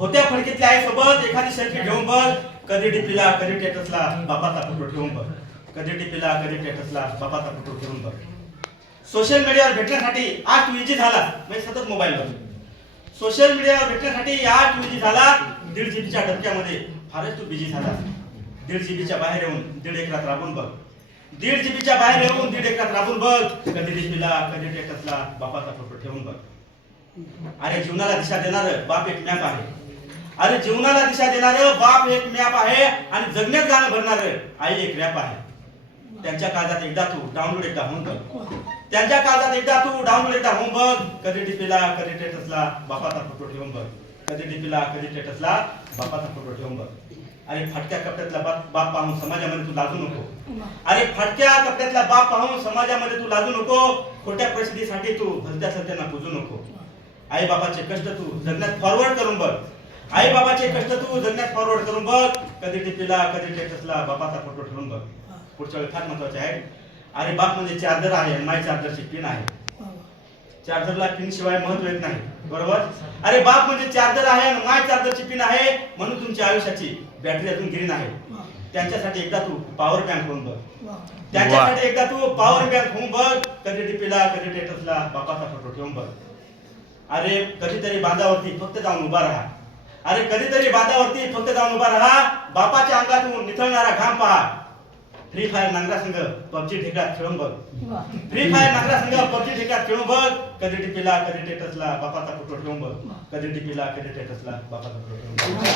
होत्या फडकीतल्या आई सोबत एखादी सेल्फी घेऊन बघ. कधी डीपीला कधी टेटसला बापाचा फोटो ठेवून बघ. कधी डीपीला कधी टेटसला बापाचा फोटो ठेवून बघ. सोशल मीडियावर भेटण्यासाठी आज तू इजी झाला. म्हणजे सतत मोबाईलवर सोशल मीडियावर भेटण्यासाठी आज तू इजी झाला. दीड जीबीच्या डबक्यामध्ये फारच तू बिझी झाला. दीड जीबीच्या बाहेर येऊन दीड एकरात राबून बघ. दीड जीबीच्या बाहेर येऊन दीड एकरात राबून बघ. कधी डीपीला कधी टेटसला बापाचा फोटो ठेवून बघ. अरे जीवनाला दिशा देणार बाप एक मॅप आहे. अरे जीवनाला दिशा देणार बाप एक मॅप आहे आणि जगण्यात गाणं भरणार आई एक रॅप आहे. त्यांच्या काळजात एकदा तू डाउनलोड एकदा होऊन बघ. त्यांच्या काळजात एकदा तू डाउनलोड एकदा होऊन बघ. कधी डीपीला कधी टेटसला बापाचा फोटो ठेवून बघ. कधी डिपीला कधी टेटसला बापाचा फोटो ठेवून बघ. अरे फाटक्या कपड्यातला बाप बाप पाहून समाजामध्ये तू लाजू नको. अरे फाटक्या कपड्यातला बाप पाहून समाजामध्ये तू लाजू नको. खोट्या परिस्थितीसाठी तू भलत्या सत्यांना पूजू नको. आई बाबाचे कष्ट तू जगण्यात फॉरवर्ड करून बघ. आई बाबाचे कष्ट तू जगण्यात फॉरवर्ड करून बघ. कधी टिपीला कधी टेटसला बाबाचा फोटो ठेवून बघ. पुढच्या वेळी फार महत्त्वाचे आहे. अरे बाप म्हणजे चार्जर आहे आणि माय चार्जरची पिन आहे. चार्जरला पिन शिवाय महत्त्व येत नाही. बरोबर? अरे बाप म्हणजे चार्जर आहे आणि माय चार्जरची पिन आहे म्हणून तुमच्या आयुष्याची बॅटरी अजून ग्रीन आहे. त्यांच्यासाठी एकदा तू पॉवर बँक होऊन बघ. त्यांच्यासाठी एकदा तू पॉवर बँक होऊन बघ. कधी डीपीला कधी टेटसला बापाचा फोटो ठेवून बघ. अरे कधीतरी बांधावरती फक्त जाऊन उभा राहा. अरे कधीतरी बांधावरती फक्त जाऊन उभा राहा. बापाच्या अंगातून निथळणारा घाम पहा. फ्री फायर नांगरा संघ पबजी ठेक्यात खेळून बघ. फ्री फायर नांगरा संघ पबजी ठेक्यात खेळून बघ. कधी टिपीला कधी टेटसला बापाचा फोटो ठेवून बघ. कधी टिपीला कधी टेटसला बापाचा फोटो ठेवून बघ.